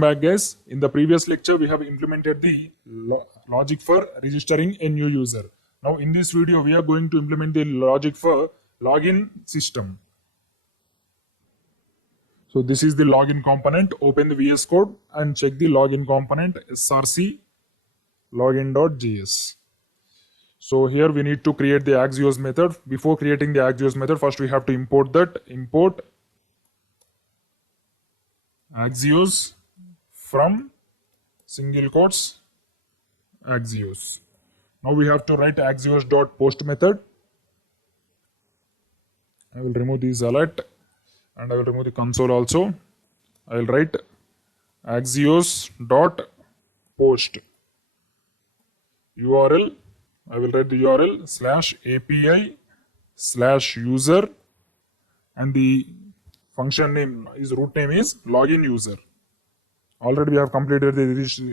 Welcome back, guys. In the previous lecture, we have implemented the logic for registering a new user. Now, in this video, we are going to implement the logic for login system. So, this is the login component. Open the VS Code and check the login component src login.js. So, here we need to create the Axios method. Before creating the Axios method, first we have to import that. Import Axios from single quotes Axios. Now we have to write Axios.post method. I will remove this alert and I will remove the console also. I will write Axios.post URL. I will write the URL /API/user and the function name is root name is login user. Already we have completed the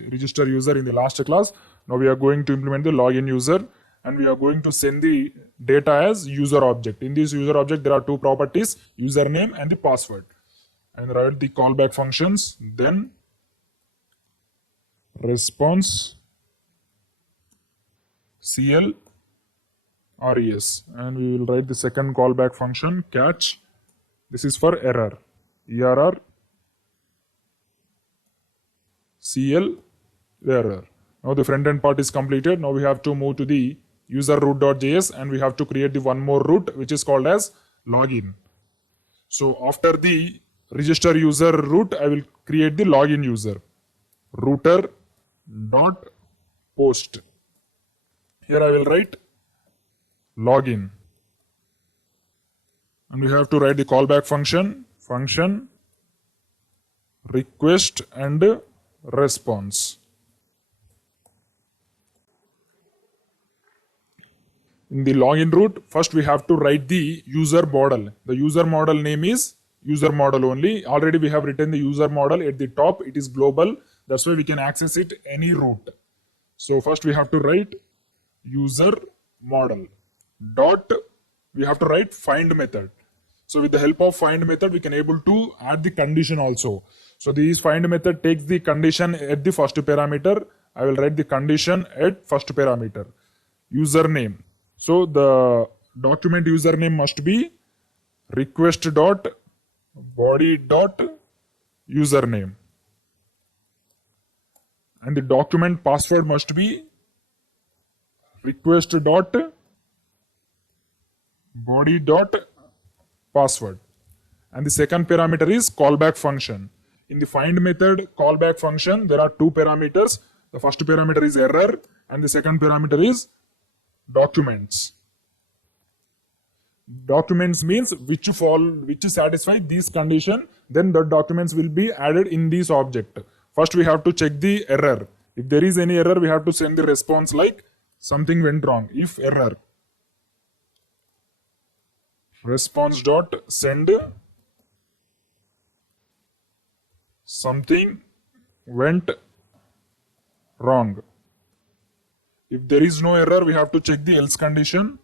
register user in the last class. Now we are going to implement the login user and we are going to send the data as user object. In this user object there are two properties, username and the password. And write the callback functions, then response CL res, and we will write the second callback function catch. This is for error, err CL error. Now the front end part is completed. Now we have to move to the user root.js and we have to create the one more root which is called as login. So after the register user root, I will create the login user router.post. Here I will write login. And we have to write the callback function request and response. In the login route, first we have to write the user model. The user model name is user model only. Already we have written the user model at the top. It is global. That's why we can access it any route. So first we have to write user model dot. We have to write find method. So with the help of find method, we can able to add the condition also. So this find method takes the condition at the first parameter. I will write the condition at first parameter. Username. So the document username must be request.body.username. And the document password must be request.body.password. And the second parameter is callback function. In the find method callback function, there are two parameters. The first parameter is error and the second parameter is documents. Documents means which satisfy this condition, then the documents will be added in this object. First we have to check the error. If there is any error, we have to send the response like something went wrong. If error, response.send something went wrong. If there is no error, we have to check the else condition.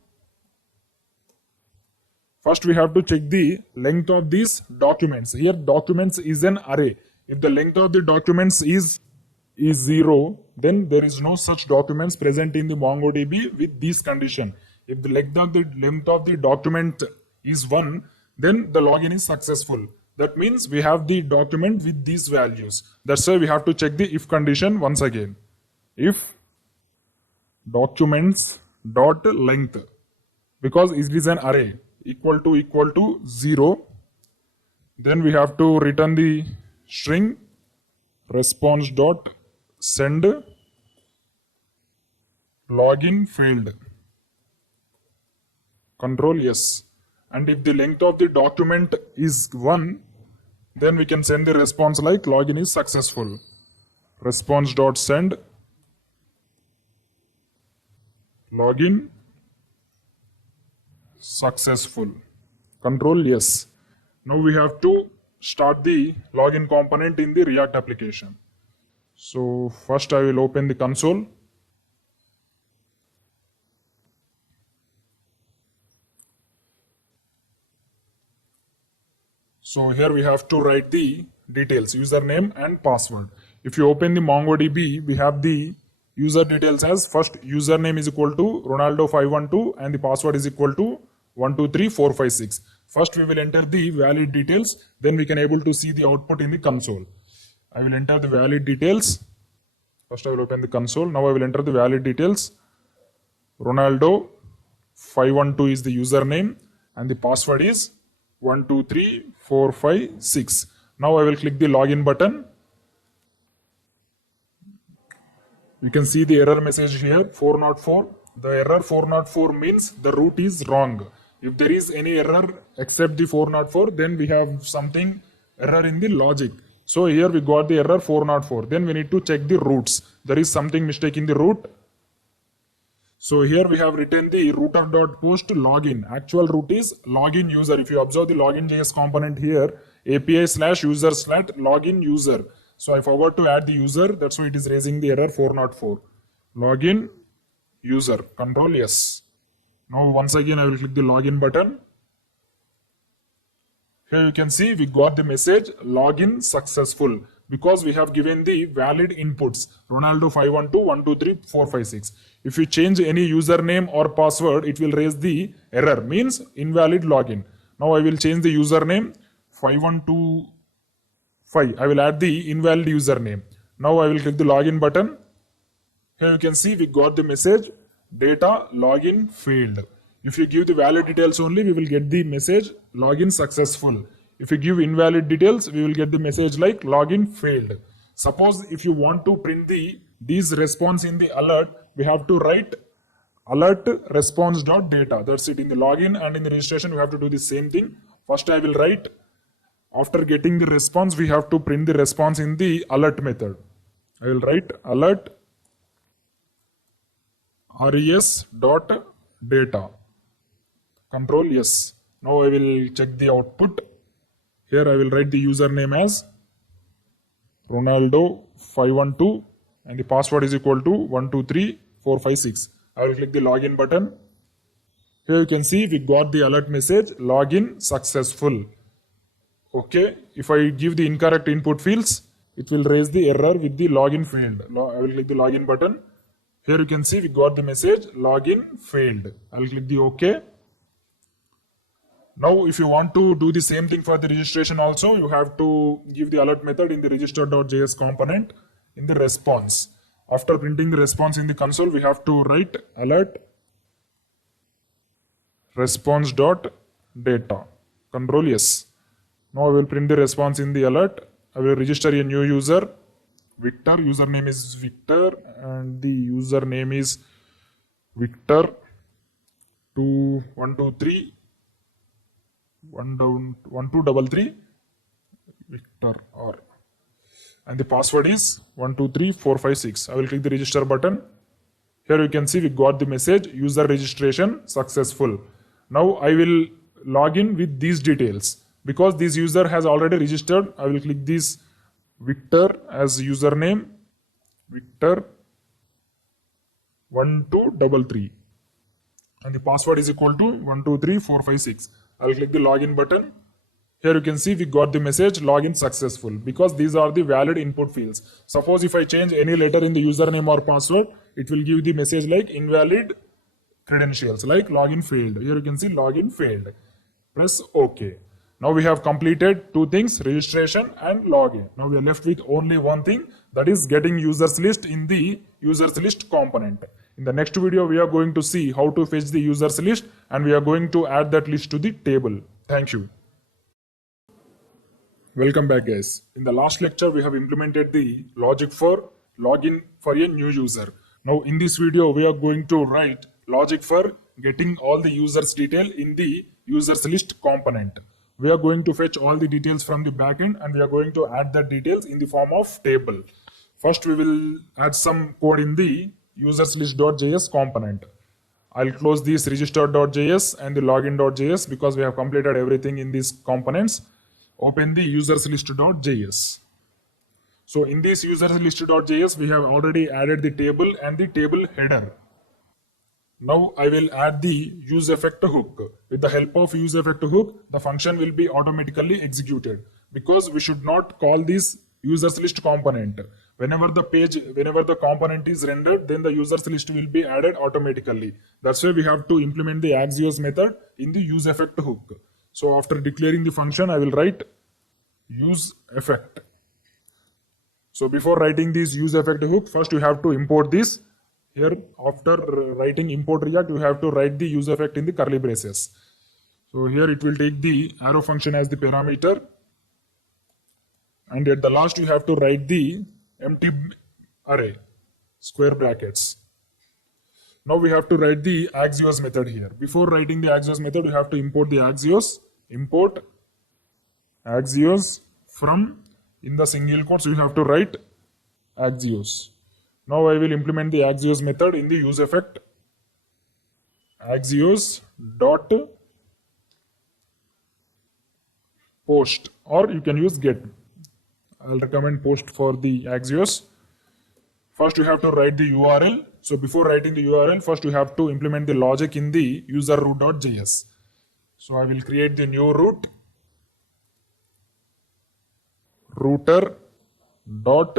First we have to check the length of these documents. Here documents is an array. If the length of the documents is 0, then there is no such documents present in the MongoDB with this condition. If the length of the document is 1, then the login is successful. That means we have the document with these values. That's why we have to check the if condition once again. If documents dot length, because it is an array, equal to 0, then we have to return the string response dot send login failed. Control yes. And if the length of the document is 1, then we can send the response like login is successful. Response.send login successful. Control yes. Now we have to start the login component in the React application. So first I will open the console. So here we have to write the details, username and password. If you open the MongoDB, we have the user details as first username is equal to Ronaldo512 and the password is equal to 123456. First we will enter the valid details, then we can able to see the output in the console. I will enter the valid details. First I will open the console. Now I will enter the valid details. Ronaldo512 is the username and the password is 123456. Now I will click the login button. You can see the error message here 404. The error 404 means the root is wrong. If there is any error except the 404, then we have something error in the logic. So here we got the error 404. Then we need to check the roots. There is something mistake in the root. So here we have written the router.post login. Actual root is login user. If you observe the login.js component here, API/user/login user. So I forgot to add the user. That's why it is raising the error 404. Login user. Control yes. Now once again I will click the login button. Here you can see we got the message login successful because we have given the valid inputs Ronaldo512 123456. If you change any username or password, it will raise the error, means invalid login. Now I will change the username 5125. I will add the invalid username. Now I will click the login button. Here you can see we got the message data login failed. If you give the valid details only, we will get the message login successful. If you give invalid details, we will get the message like login failed. Suppose if you want to print these response in the alert, we have to write alert response.data. That's it. In the login and in the registration, we have to do the same thing. First I will write, after getting the response, we have to print the response in the alert method. I will write alert res.data. Control yes. Now I will check the output. Here I will write the username as Ronaldo512 and the password is equal to 123456. I will click the login button. Here you can see we got the alert message login successful. Okay, if I give the incorrect input fields, it will raise the error with the login failed. I will click the login button. Here you can see we got the message login failed. I will click the OK. Now if you want to do the same thing for the registration also, you have to give the alert method in the register.js component in the response. After printing the response in the console, we have to write alert response.data. Control yes. Now I will print the response in the alert. I will register a new user, Victor. Username is Victor and the username is Victor 1233 Victor R. And the password is 123456. I will click the register button. Here you can see we got the message user registration successful. Now I will log in with these details. Because this user has already registered, I will click this Victor as username, Victor 1233 and the password is equal to 123456. I will click the login button. Here you can see we got the message login successful because these are the valid input fields. Suppose if I change any letter in the username or password, it will give the message like invalid credentials, like login failed. Here you can see login failed. Press OK. Now we have completed two things, registration and login. Now we are left with only one thing, that is getting users list in the users list component. In the next video, we are going to see how to fetch the users list and we are going to add that list to the table. Thank you. Welcome back guys. In the last lecture, we have implemented the logic for login for a new user. Now in this video, we are going to write logic for getting all the users detail in the users list component. We are going to fetch all the details from the backend and we are going to add the details in the form of table. First, we will add some code in the userslist.js component. I'll close this register.js and the login.js because we have completed everything in these components. Open the userslist.js. So in this userslist.js, we have already added the table and the table header. Now I will add the useEffect hook. With the help of useEffect hook, the function will be automatically executed. because we should not call this users list component. Whenever the component is rendered, then the users list will be added automatically. That's why we have to implement the Axios method in the use effect hook. So after declaring the function, I will write use effect. So before writing this use effect hook, first you have to import this. Here, after writing import React, you have to write the use effect in the curly braces. So here it will take the arrow function as the parameter. And at the last, you have to write the empty array, square brackets. Now we have to write the Axios method here. Before writing the Axios method, you have to import the Axios. Import Axios from, in the single quotes, you have to write Axios. Now I will implement the Axios method in the use effect. Axios dot post, or you can use get. I'll recommend post for the Axios. First you have to write the URL. So before writing the URL, first you have to implement the logic in the user root.js. So I will create the new root, router dot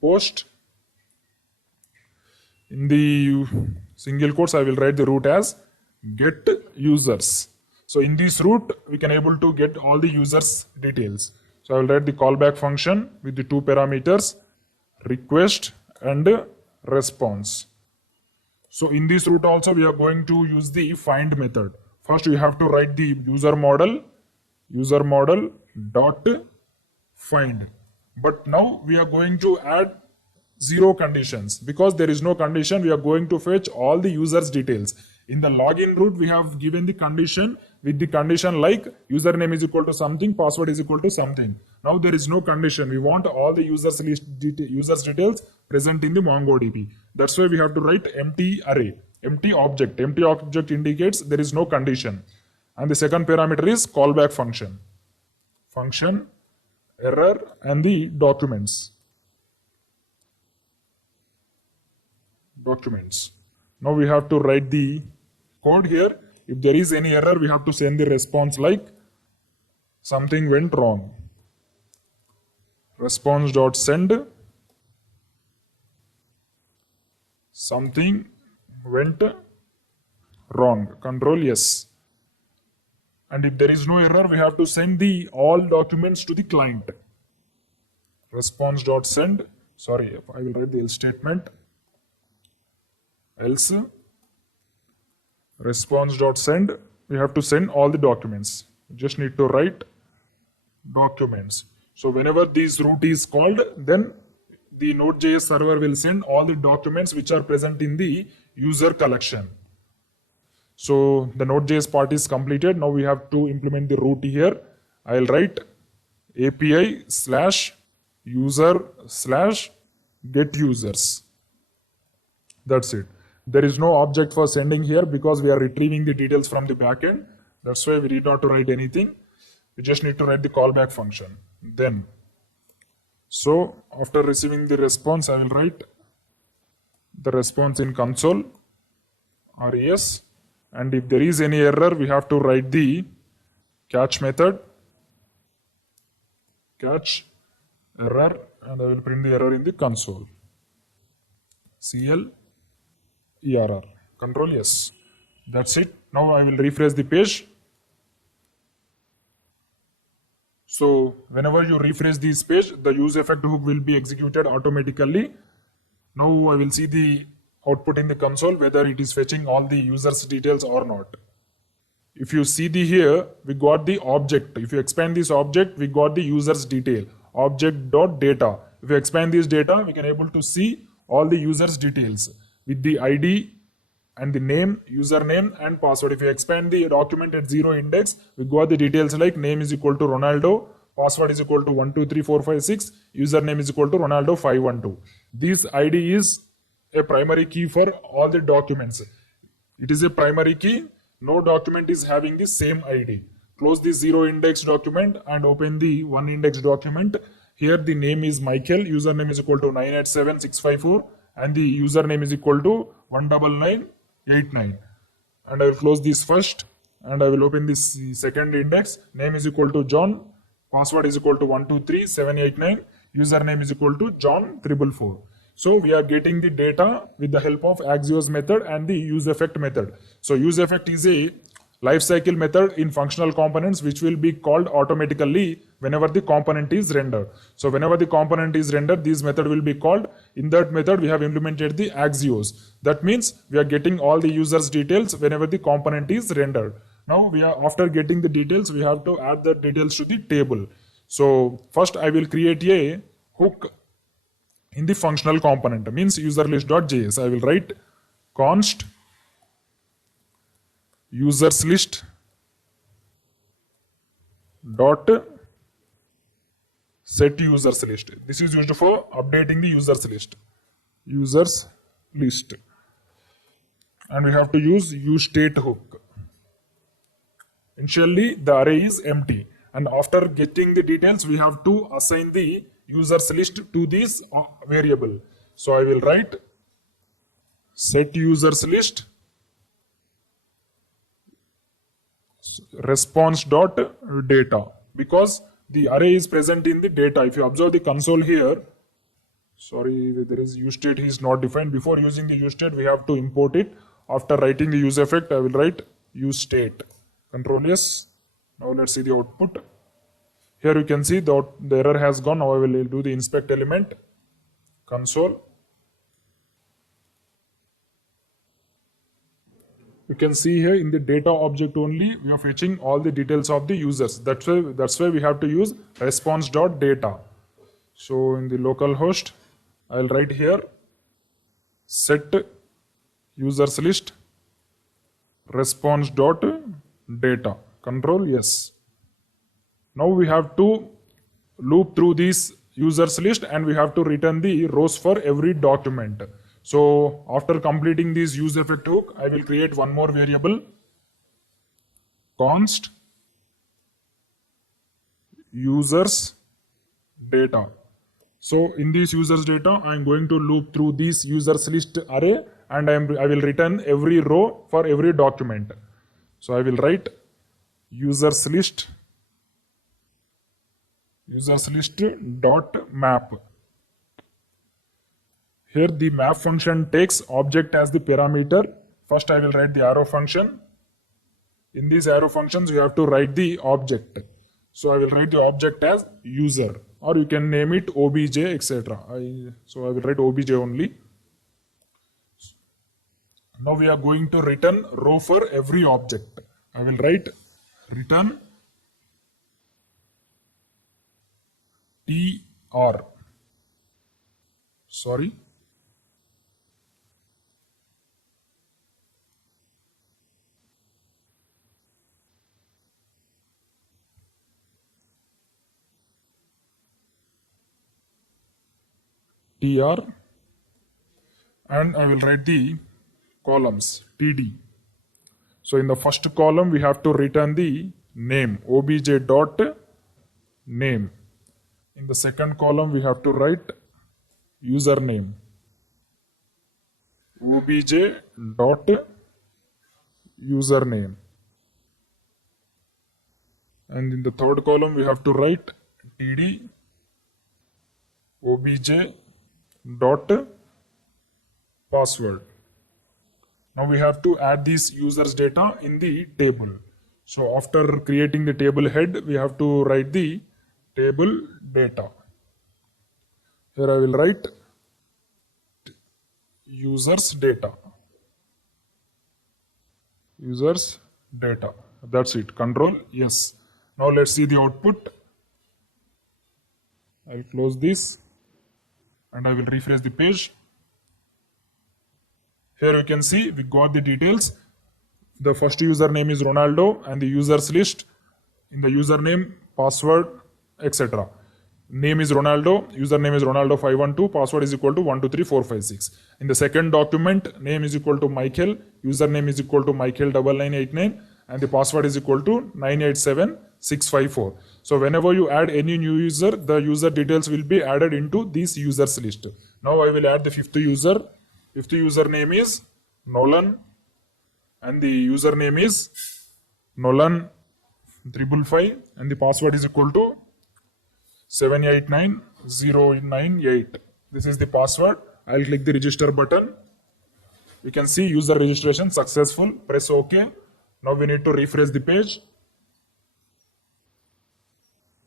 post. In the single quotes, I will write the root as get users. So in this root, we can able to get all the users details. So I will write the callback function with the two parameters, request and response. So in this root also, we are going to use the find method. First, you have to write the user model dot find. But now we are going to add zero conditions. Because there is no condition, we are going to fetch all the users details. In the login root, we have given the condition with the condition like username is equal to something, password is equal to something. Now there is no condition. We want all the users details present in the MongoDB. That's why we have to write empty array, empty object. Empty object indicates there is no condition. And the second parameter is callback function. Function, error, and the documents. Now we have to write the code here. If there is any error, we have to send the response like something went wrong. Response.send something went wrong. Control yes. And if there is no error, we have to send the all documents to the client. Response.send. Sorry, I will write the else statement. Else response.send, we have to send all the documents. You just need to write documents. So whenever this root is called, then the Node.js server will send all the documents which are present in the user collection. So the Node.js part is completed. Now we have to implement the root here. I'll write API/user/get users. That's it. There is no object for sending here because we are retrieving the details from the backend. That's why we need not to write anything. We just need to write the callback function. Then, so after receiving the response, I will write the response in console res. And if there is any error, we have to write the catch method. Catch error, and I will print the error in the console. CL error. Control yes. That's it. Now I will refresh the page. So whenever you refresh this page, the use effect hook will be executed automatically. Now I will see the output in the console whether it is fetching all the users details or not. If you see the here, we got the object. If you expand this object, we got the users detail. Object.data. If you expand this data, we can able to see all the users details with the ID and the name, username and password. If you expand the document at 0 index, we got the details like name is equal to Ronaldo, password is equal to 123456, username is equal to Ronaldo512. This ID is a primary key for all the documents. It is a primary key. No document is having the same ID. Close the 0 index document and open the 1 index document. Here the name is Michael, username is equal to 987654 and the username is equal to 19989. And I will close this first and I will open this second index. Name is equal to John, password is equal to 123789, username is equal to John444. So we are getting the data with the help of Axios method and the useEffect method. So useEffect is a lifecycle method in functional components which will be called automatically whenever the component is rendered. So whenever the component is rendered, this method will be called. In that method, we have implemented the Axios. That means we are getting all the users' details whenever the component is rendered. Now we are, after getting the details, we have to add the details to the table. So first I will create a hook in the functional component, means userList.js. I will write const users list dot set users list. This is used for updating the users list. Users list. And we have to use useState hook. Initially, the array is empty. And after getting the details, we have to assign the users list to this variable. So I will write set users list response.data, because the array is present in the data. If you observe the console here, sorry, there is useState is not defined. Before using the useState, we have to import it. After writing the useEffect, I will write useState. Control S. Now let's see the output. Here you can see the error has gone. Now I will do the inspect element. Console. You can see here in the data object only, we are fetching all the details of the users. That's why we have to use response.data. So in the local host, I'll write here set users list response.data. Control yes. Now we have to loop through this users list and we have to return the rows for every document. So after completing this useEffect hook, I will create one more variable, const users data. So in this users data, I am going to loop through this users list array and I will return every row for every document. So I will write users list dot map. Here the map function takes object as the parameter. First I will write the arrow function. In these arrow functions you have to write the object. So I will write the object as user, or you can name it obj, etc. So I will write obj only. Now we are going to return row for every object. I will write return tr. Sorry. tr, and I will write the columns td. So in the first column we have to return the name obj dot name. In the second column we have to write username obj dot username, and in the third column we have to write td obj dot password. Now we have to add this users data in the table. So after creating the table head, we have to write the table data. Here I will write users data. Users data. That's it. Control yes. Now let's see the output. I'll close this and I will refresh the page. Here you can see we got the details. The first username is Ronaldo and the users list. In the username, password, etc. Name is Ronaldo, username is Ronaldo512, password is equal to 123456. In the second document, name is equal to Michael, username is equal to Michael9989, and the password is equal to 987654. So whenever you add any new user, the user details will be added into this users list. Now I will add the fifth user. Fifth user name is Nolan and the username is Nolan 555 and the password is equal to 789098. This is the password. I'll click the register button. You can see user registration successful. Press OK. Now we need to refresh the page.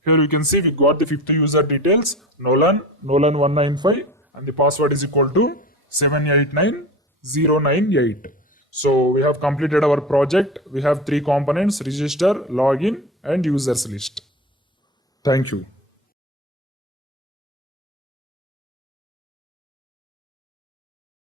Here you can see we got the fifth user details, Nolan195, and the password is equal to 789098. So we have completed our project. We have 3 components: register, login, and users list. Thank you.